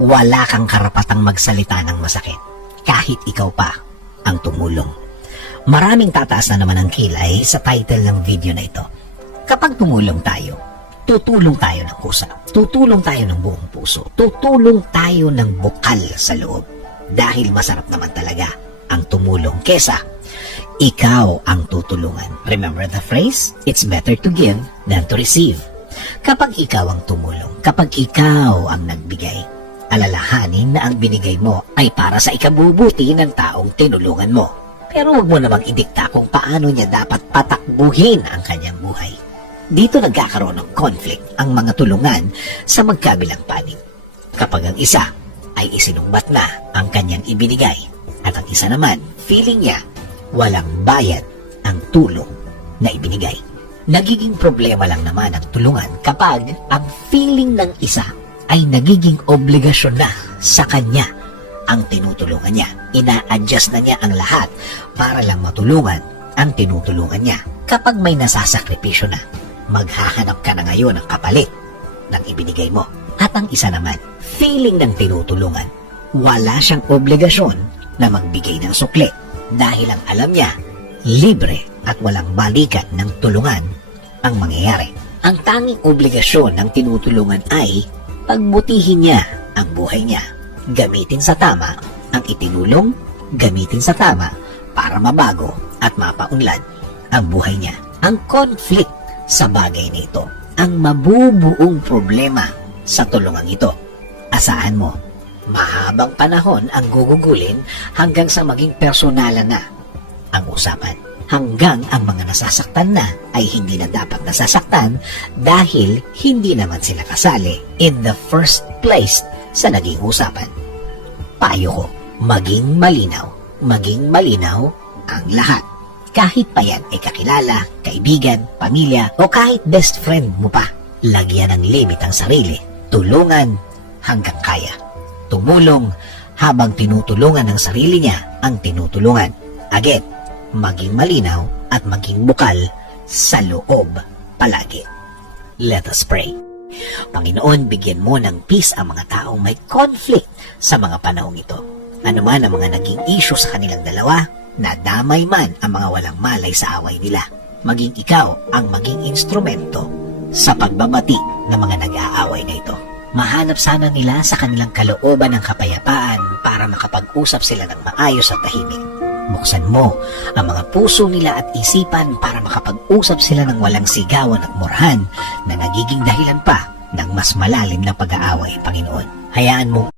wala kang karapatang magsalita ng masakit kahit ikaw pa ang tumulong. Maraming tataas na naman ang kilay sa title ng video na ito. Kapag tumulong tayo, tutulong tayo ng kusa, tutulong tayo ng buong puso, tutulong tayo ng bukal sa loob. Dahil masarap naman talaga ang tumulong kesa ikaw ang tutulungan. Remember the phrase? It's better to give than to receive. Kapag ikaw ang tumulong, kapag ikaw ang nagbigay, alalahanin na ang binigay mo ay para sa ikabubuti ng taong tinulungan mo. Pero huwag mo namang idikta kung paano niya dapat patakbuhin ang kanyang buhay. Dito nagkakaroon ng conflict ang mga tulungan sa magkabilang panig. Kapag ang isa ay isinumbat na ang kanyang ibinigay at ang isa naman feeling niya walang bayad ang tulong na ibinigay. Nagiging problema lang naman ang tulungan kapag ang feeling ng isa ay nagiging obligasyon na sa kanya ang tinutulungan niya. Ina-adjust na niya ang lahat para lang matulungan ang tinutulungan niya. Kapag may nasasakripisyo na, maghahanap ka na ngayon ng kapalit ng ibinigay mo. At ang isa naman, feeling ng tinutulungan, wala siyang obligasyon na magbigay ng sukli dahil ang alam niya, libre at walang balikan ng tulungan ang mangyayari. Ang tanging obligasyon ng tinutulungan ay pagbutihin niya ang buhay niya. Gamitin sa tama ang itinulong, gamitin sa tama para mabago at mapaunlad ang buhay niya. Ang conflict sa bagay na ito ang mabubuong problema sa tulungang ito. Asahan mo, mahabang panahon ang gugugulin hanggang sa maging personalan na ang usapan. Hanggang ang mga nasasaktan na ay hindi na dapat nasasaktan dahil hindi naman sila kasali in the first place sa naging usapan. Payo ko, maging malinaw, maging malinaw ang lahat. Kahit pa yan ay kakilala, kaibigan, pamilya o kahit best friend mo pa. Lagyan ng limit ang sarili. Tulungan hanggang kaya. Tumulong habang tinutulungan ng sarili niya ang tinutulungan. Again, maging malinaw at maging bukal sa loob palagi. Let us pray. Panginoon, bigyan mo ng peace ang mga taong may conflict sa mga panahong ito. Ano man ang mga naging issue sa kanilang dalawa, nadamay man ang mga walang malay sa away nila. Maging ikaw ang maging instrumento sa pagbabati ng mga nag-aaway na ito. Mahanap sana nila sa kanilang kalooban ng kapayapaan para makapag-usap sila ng maayos at tahimik. Buksan mo ang mga puso nila at isipan para makapag-usap sila ng walang sigawan at murhan na nagiging dahilan pa ng mas malalim na pag-aaway, Panginoon. Hayaan mo